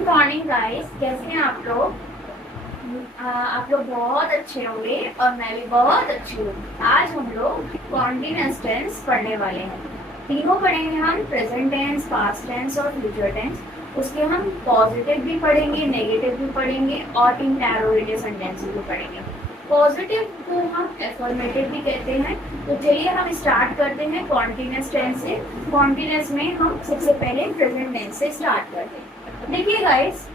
Good morning guys, कैसे हैं आप लोग? आप लोग बहुत अच्छे होंगे और मैं भी बहुत अच्छी हूँ। आज हम लोग कॉन्टिन्यूअस टेंस पढ़ने वाले हैं। तीनों पढ़ेंगे हम, प्रेजेंट टेंस, पास्ट टेंस और फ्यूचर टेंस। उसके हम पॉजिटिव भी पढ़ेंगे, नेगेटिव भी पढ़ेंगे और इंटरोगेटिव सेंटेंस भी पढ़ेंगे। पॉजिटिव को हम एफर्मेटिव भी कहते हैं। तो चलिए हम स्टार्ट करते हैं कॉन्टिन्यूअस टेंस से। कॉन्टिन्यूअस में हम सबसे पहले प्रेजेंट टेंस से स्टार्ट करते हैं। देखिए गाइस,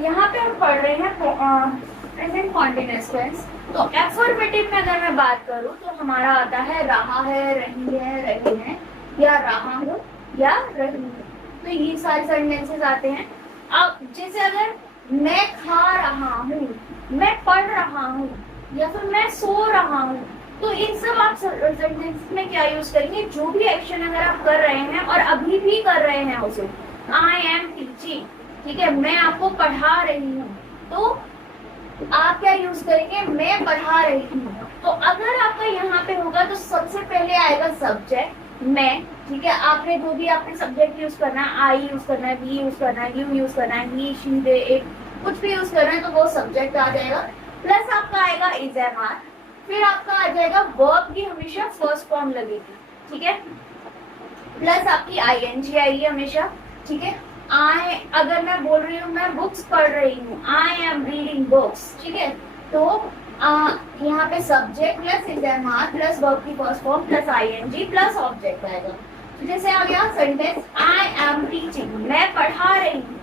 यहाँ पे हम पढ़ रहे हैं प्रेजेंट कॉन्टिन्यूअस टेंस। तो एफर्मेटिव में अगर मैं बात करूँ तो हमारा आता है रहा है, रही है, या रहा हूँ या रही हूँ। तो ये सारे सेंटेंसेस आते हैं। अब जैसे अगर मैं खा रहा हूँ, मैं पढ़ रहा हूँ या फिर मैं सो रहा हूँ, तो इन सब आप सेंटेंसेस में क्या यूज करेंगे? जो भी एक्शन अगर आप कर रहे हैं और अभी भी कर रहे हैं उसे, आई एम टीचिंग, ठीक है, मैं आपको पढ़ा रही हूँ, तो आप क्या यूज करेंगे? मैं पढ़ा रही हूँ। तो अगर आपका यहाँ पे होगा तो सबसे पहले आएगा सब्जेक्ट मैं, ठीक है। आपने जो भी आपने सब्जेक्ट यूज करना है, आई यूज करना है, वी यूज करना है, यू यूज करना है, ही, शी, दे, इट, कुछ भी यूज करना है तो वो सब्जेक्ट आ जाएगा। प्लस आपका आएगा इज, एम, आर। फिर आपका आ जाएगा वर्ब की हमेशा फर्स्ट फॉर्म लगेगी, ठीक है। प्लस आपकी आई एन जी आएगी हमेशा, ठीक है। आई, अगर मैं बोल रही हूँ मैं बुक्स पढ़ रही हूँ, आई एम रीडिंग बुक्स, ठीक है। तो यहाँ पे subject plus is, am, are plus verb की first form plus I N G plus object आएगा। तो जैसे आ गया सेंटेंस, आई एम टीचिंग, मैं पढ़ा रही हूँ।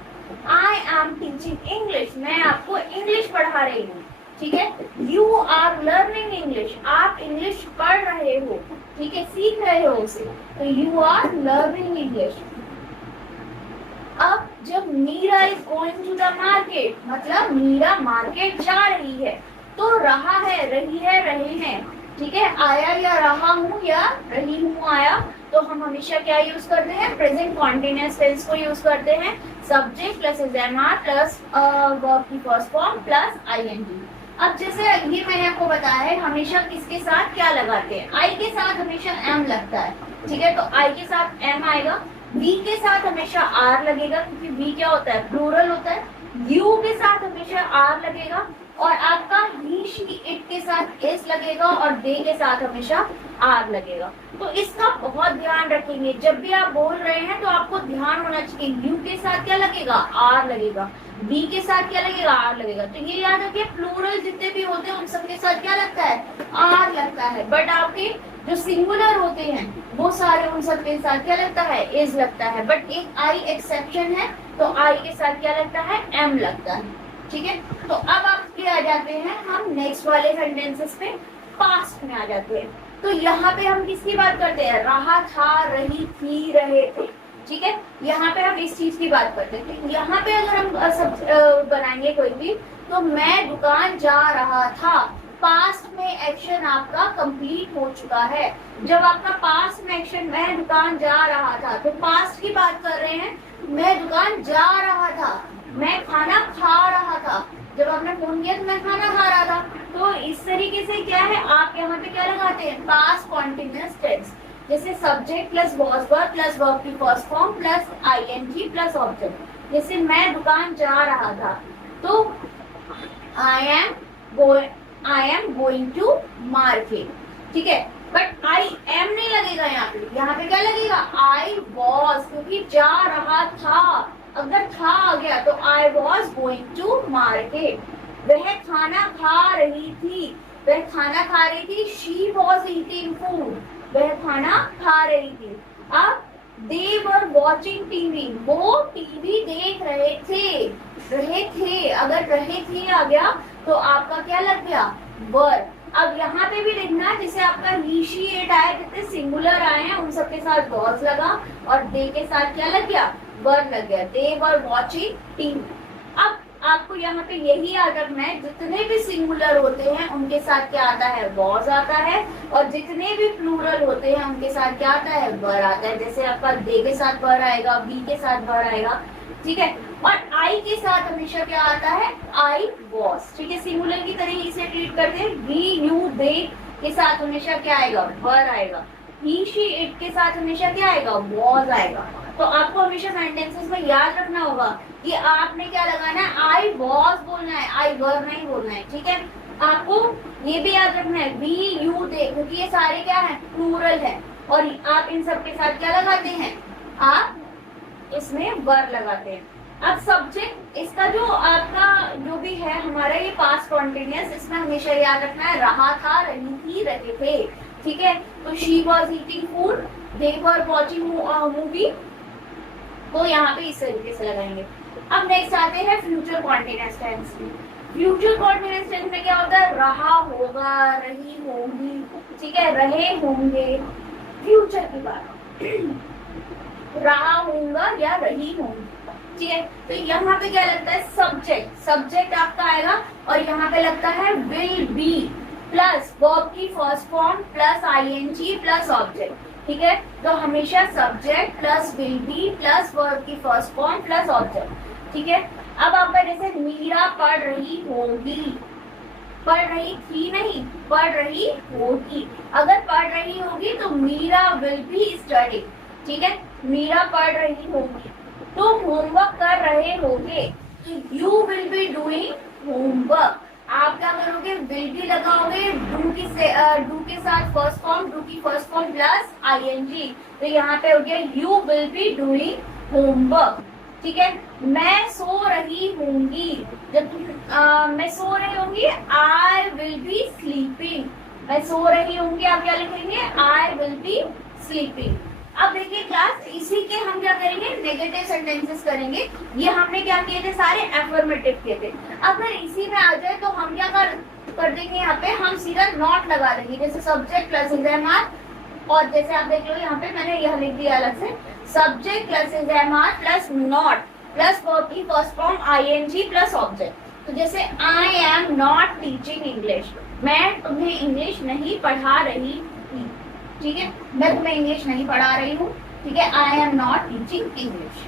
आई एम टीचिंग इंग्लिश, मैं आपको इंग्लिश पढ़ा रही हूँ, ठीक है। यू आर लर्निंग इंग्लिश, आप इंग्लिश पढ़ रहे हो, ठीक है, सीख रहे हो उसे, तो यू आर लर्निंग इंग्लिश। अब जब Meera is going to the market, मतलब मीरा मार्केट जा रही है, तो रहा है, रही है, रहे हैं, ठीक है। आया या रहा हूँ या रही हूँ आया, तो हम हमेशा क्या यूज करते हैं? प्रेजेंट कॉन्टिन्यूअस टेंस को यूज करते हैं। Subject plus is, am, are plus verb की first form plus I N G. अब जैसे ये मैंने आपको बताया है, हमेशा किसके साथ क्या लगाते हैं? आई के साथ हमेशा एम लगता है, ठीक है। तो आई के साथ एम आएगा। वी के साथ हमेशा आर लगेगा, क्योंकि वी क्या होता है? प्लूरल होता है। यू के साथ हमेशा आर लगेगा और आपका ही, शी, इट के साथ एस लगेगा और दे के साथ हमेशा आर लगेगा। तो इसका बहुत ध्यान रखेंगे, जब भी आप बोल रहे हैं तो आपको ध्यान होना चाहिए। यू के साथ क्या लगेगा? आर लगेगा। बी के साथ क्या लगेगा? आर लगेगा। तो ये याद रखिए, प्लूरल जितने भी होते हैं उन सबके साथ क्या लगता है? आर लगता है। बट आपके जो सिंगुलर होते हैं वो सारे, उन सबके साथ क्या लगता है? इज लगता है। बट एक आई एक्सेप्शन है, तो आई के साथ क्या लगता है? एम लगता है, ठीक है। तो अब आपके आ जाते हैं हम नेक्स्ट वाले सेंटेंसेस पे, पास्ट में आ जाते हैं। तो यहाँ पे हम किसकी बात करते हैं? रहा था, रही थी, रहे थे, ठीक है। यहाँ पे हम इस चीज की बात करते हैं। यहाँ पे अगर हम सब बनाएंगे कोई भी, तो मैं दुकान जा रहा था, पास्ट में एक्शन आपका कंप्लीट हो चुका है। जब आपका पास्ट में एक्शन मैं दुकान जा रहा था, तो पास्ट की बात कर रहे हैं। मैं दुकान जा रहा था, मैं खाना खा रहा था, जब आपने फोन किया तो मैं खाना खा रहा था। तो इस तरीके से क्या है, आप यहाँ पे क्या लगाते हैं? Past continuous tense. जैसे subject plus was verb plus verb की first form plus I N G plus object. जैसे मैं दुकान जा रहा था, तो I am going to market, ठीक है। बट आई एम नहीं लगेगा यहाँ पे क्या लगेगा? आई वॉज, क्योंकि जा रहा था, अगर था आ गया तो I was going to market. वह खाना खा रही थी, वह खाना खा रही थी। शी वॉज ईटिंग फूड, वह खाना खा रही थी। अब दे वर वॉचिंग टीवी, वो टीवी देख रहे थे, अगर रहे थे आ गया तो आपका क्या लग गया? वर। अब यहाँ पे भी लिखना, जैसे आपका ही, शी, इट आए, जितने सिंगुलर आए हैं उन सबके साथ वॉज लगा और दे के साथ क्या लग गया? वर लग गया। दे वर वॉचिंग टीवी। अब आपको यहाँ पे यही याद रखना है, जितने भी सिंगुलर होते हैं उनके साथ क्या आता है? वॉज आता है। और जितने भी प्लूरल होते हैं उनके साथ क्या आता है? वर आता है। जैसे आपका दे के साथ वर आएगा, बी के साथ वर आएगा, ठीक है। और आई के साथ हमेशा क्या आता है? आई वॉज, ठीक है। सिंगुलर की तरह इसे ट्रीट करते हैं। वी, यू, दे के साथ हमेशा क्या आएगा? वर आएगा। ही शी इट के साथ हमेशा क्या आएगा, वॉज आएगा। तो आपको हमेशा सेंटेंसेस में याद रखना होगा कि आपने क्या लगाना है, आई वॉज बोलना है, आई वर नहीं बोलना है, ठीक है। आपको ये भी याद रखना है वी यू दे, क्योंकि ये सारे क्या है, प्लूरल है, और आप इन सब के साथ क्या लगाते हैं, आप इसमें वर लगाते हैं। अब सब्जेक्ट, इसका जो आपका जो भी है हमारा ये पास्ट कॉन्टिन्यूअस, इसमें हमेशा याद रखना है रहा था, रही थी, रहे थे, ठीक है। तो she was eating food, they were watching movie, तो यहाँ पे इस तरीके से लगाएंगे। अब नेक्स्ट आते हैं फ्यूचर कॉन्टिन्यूअस टेंस में। फ्यूचर कॉन्टिन्यूअस टेंस में क्या होता है, रहा होगा, रही होंगी, ठीक है, रहे होंगे, फ्यूचर की बात, रहा होगा या रही होंगी, ठीक है। तो यहाँ पे क्या लगता है, सब्जेक्ट, सब्जेक्ट आपका आएगा, और यहाँ पे लगता है विल बी प्लस वर्ब की first form plus ING plus object, ठीक है। तो हमेशा subject plus will be plus verb की फर्स्ट फॉर्म प्लस ऑब्जेक्ट, ठीक है। अब आपका जैसे मीरा पढ़ रही होगी, पढ़ रही थी नहीं, पढ़ रही होगी, अगर पढ़ रही होगी तो मीरा विल बी स्टडी, ठीक है, मीरा पढ़ रही होगी। तुम होमवर्क कर रहे होगे, तो you will be doing homework, आप क्या करोगे, विल बी लगाओगे, डू के साथ फर्स्ट फॉर्म, डू की फर्स्ट फॉर्म प्लस आईएनजी, तो यहाँ पे हो गया you will be doing homework, ठीक है। मैं सो रही होंगी, जब मैं सो रही होंगी, आई विल बी स्लीपिंग, मैं सो रही होंगी, आप क्या लिखेंगे, आई विल बी स्लीपिंग। अब देखिए क्लास, इसी के हम क्या करेंगे, नेगेटिव सेंटेंसेस करेंगे। ये हमने क्या किए थे, सारे एफर्मेटिव किए थे। अगर इसी में आ जाए तो हम क्या कर देंगे, यहाँ पे हम सीधा नॉट लगा देंगे, जैसे सब्जेक्ट प्लस एग्जामर, और जैसे आप देख लो यहाँ पे मैंने यह लिख दिया अलग से, सब्जेक्ट प्लस एग्जामर प्लस नॉट प्लस वर्ब की first form ING plus object. तो जैसे I am not teaching English, मैं तुम्हें इंग्लिश नहीं पढ़ा रही थी, ठीक है, मैं तुम्हें इंग्लिश नहीं पढ़ा रही हूँ, ठीक है, आई एम नॉट टीचिंग इंग्लिश।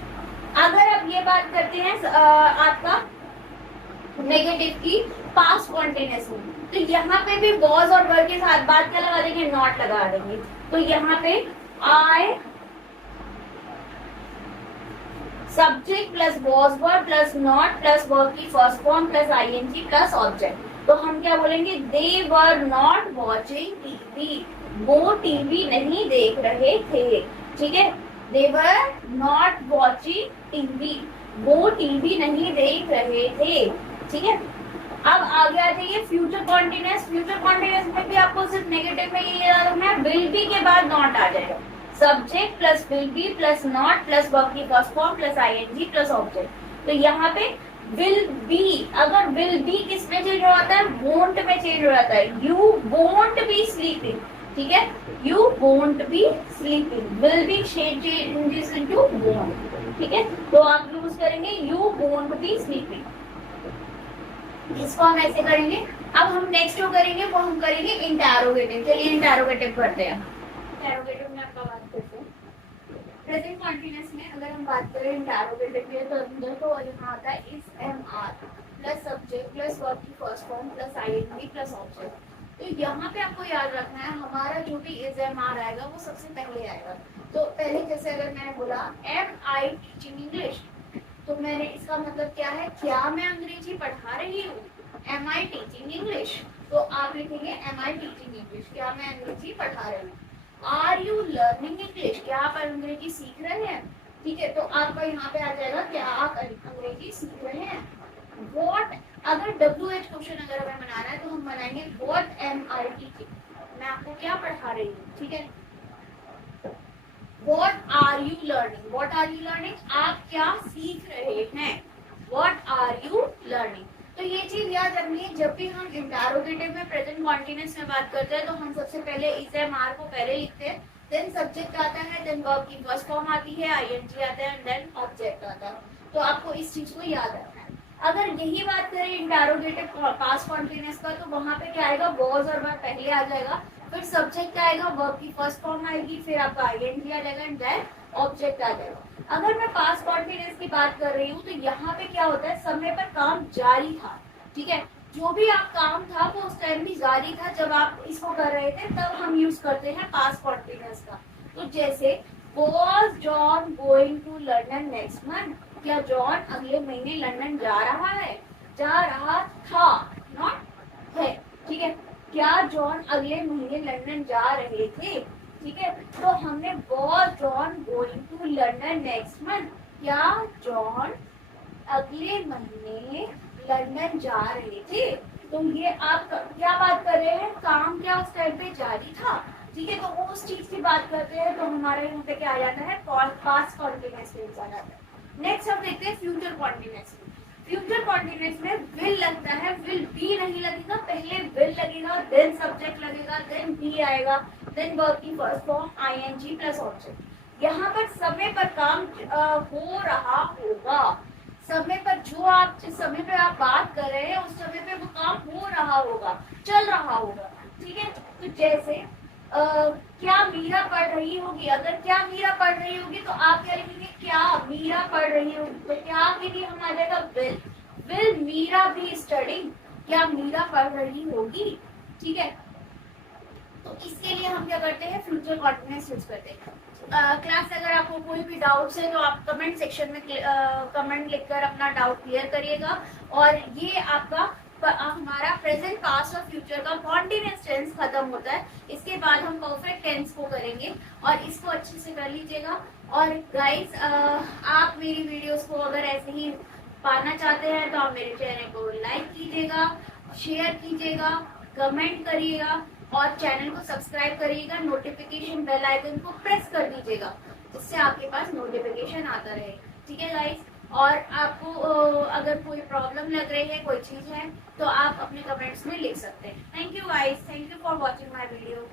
अगर आप ये बात करते हैं आपका नेगेटिव की पास्ट कॉन्टिन्यूअस में, तो यहाँ पे भी वॉज और वर के साथ बात क्या लगा देंगे, नॉट लगा देंगे। तो यहाँ पे I subject plus was were plus not plus verb की first form plus ING plus object, तो हम क्या बोलेंगे, they were not watching TV, वो टीवी नहीं देख रहे थे, ठीक है, they were not watching TV, वो टीवी नहीं देख रहे थे, ठीक है। अब आगे आ जाइए फ्यूचर कॉन्टिन्यूअस। फ्यूचर कॉन्टिन्यूअस में भी आपको सिर्फ नेगेटिव में ये याद रखना है, विल बी के बाद नॉट आ जाएगा, subject plus will be plus not plus verb की first form plus ING plus object. तो यहाँ पे विल बी, अगर विल बी किस में चेंज हो जाता है, वोंट में चेंज हो जाता है, यू वोंट बी स्लीपिंग, ठीक है, you won't be sleeping, will be changes into won't, ठीक है। तो आप यूज करेंगे यू वोंट बी स्लीपिंग, इसको हम ऐसे करेंगे। अब हम नेक्स्ट जो करेंगे वो हम करेंगे इंटरोगेटिव। चलिए इंटरोगेटिव करते हैं। इंटरोगेटिव में आपका बात करते हैं प्रेजेंट कॉन्टिन्यूअस में। अगर हम बात करें इंटरोगेटिव की तो अंदर तो यहाँ आता है is am are plus subject plus verb की first form plus ING plus object. तो यहाँ पे आपको याद रखना है हमारा जो भी इज एम आर आएगा वो सबसे पहले आएगा। तो पहले जैसे अगर मैंने बोला एम आई टीचिंग इंग्लिश, तो मैंने इसका मतलब क्या है, क्या मैं अंग्रेजी पढ़ा रही हूँ, एम आई टीचिंग इंग्लिश। तो आप लिखेंगे एम आई टीचिंग इंग्लिश, क्या मैं अंग्रेजी पढ़ा रही हूँ। आर यू लर्निंग इंग्लिश, क्या आप अंग्रेजी सीख रहे हैं, ठीक है। तो आपका यहाँ पे आ जाएगा क्या आप अंग्रेजी सीख रहे हैं। वॉट, अगर WH क्वेश्चन अगर हमें बनाना है तो हम बनाएंगे वॉट एम आई टीचिंग, मैं आपको क्या पढ़ा रही हूँ, ठीक है। What are you learning? What are you learning? आप क्या सीख रहे हैं? What are you learning? तो ये चीज याद रखनी है, जब भी हम इंटरोगेटिव में प्रेजेंट कॉन्टिन्यूअस में बात करते हैं तो हम सबसे पहले इज एम आर को पहले लिखते हैं, देन सब्जेक्ट आता है, देन वर्ब की फर्स्ट फॉर्म आती है, आईएनजी आता है, देन ऑब्जेक्ट आता है। तो आपको इस चीज को याद रखना है। अगर यही बात करें इंटरोगेटिव पास्ट कॉन्टिन्यूअस का, तो वहां पे क्या आएगा, वॉज और वर्ब पहले आ जाएगा, फिर सब्जेक्ट आएगा, वर्ब की फर्स्ट फॉर्म आएगी, फिर आपका आईएनजी आ जाएगा एंड देन ऑब्जेक्ट आ जाएगा। अगर मैं पास्ट कॉन्टिन्यूअस की बात कर रही हूँ तो यहाँ पे क्या होता है, समय पर काम जारी था, ठीक है। जो भी आप काम था वो उस टाइम भी जारी था जब आप इसको कर रहे थे, तब हम यूज करते हैं पास्ट कॉन्टिन्यूअस का। तो जैसे was John going to London next month, क्या जॉन अगले महीने लंदन जा रहा है? जा रहा था, नॉट है, ठीक है। क्या जॉन अगले महीने लंदन जा रहे थे? ठीक है, तो हमने was John going to London next month, क्या जॉन अगले महीने लंदन जा रहे थे? तो ये आप क्या बात कर रहे हैं, काम क्या उस टाइम पे जारी था, ठीक है। तो वो उस चीज की बात करते हैं, तो हमारे यहाँ पे क्या आ जाता है, पास्ट कॉन्टिन्यूअस टेंस आ जाता है। नेक्स्ट हम देखते हैं फ्यूचर कॉन्टिन्यूअस। फ्यूचर कॉन्टिन्यूअस में विल लगता है, विल बी नहीं लगेगा, पहले विल लगेगा, देन सब्जेक्ट लगेगा, देन बी आएगा, देन वर्ब की first form ING plus object. यहाँ पर समय पर काम हो रहा होगा, समय पर जो आप जिस समय पे आप बात कर रहे हैं उस समय पे वो काम हो रहा होगा, चल रहा होगा, ठीक है। तो जैसे क्या मीरा पढ़ रही होगी, अगर क्या मीरा पढ़ रही होगी तो आप क्या लिखेंगे, क्या मीरा पढ़ रही होगी, तो क्या के लिए हम आ जाएगा विल मीरा भी स्टडिंग, क्या मीरा पढ़ रही होगी, ठीक है। तो इसके लिए हम क्या करते हैं, फ्यूचर कॉन्टिन्यूअस यूज करते हैं। क्लास अगर आपको कोई भी डाउट्स है तो आप कमेंट सेक्शन में कमेंट लिखकर अपना डाउट क्लियर करिएगा। और ये आपका हमारा प्रेजेंट पास्ट और फ्यूचर का कॉन्टिन्यूअस टेंस खत्म होता है। इसके बाद हम परफेक्ट टेंस को करेंगे और इसको अच्छे से कर लीजिएगा। और गाइस आप मेरी वीडियोस को अगर ऐसे ही पाना चाहते हैं तो आप मेरे चैनल को लाइक कीजिएगा, शेयर कीजिएगा, कमेंट करिएगा और चैनल को सब्सक्राइब करिएगा। नोटिफिकेशन बेल आइकन को प्रेस कर दीजिएगा जिससे आपके पास नोटिफिकेशन आता रहे, ठीक है गाइस। और आपको अगर कोई प्रॉब्लम लग रही है, कोई चीज है, तो आप अपने कमेंट्स में लिख सकते हैं। Thank you guys, thank you for watching my video.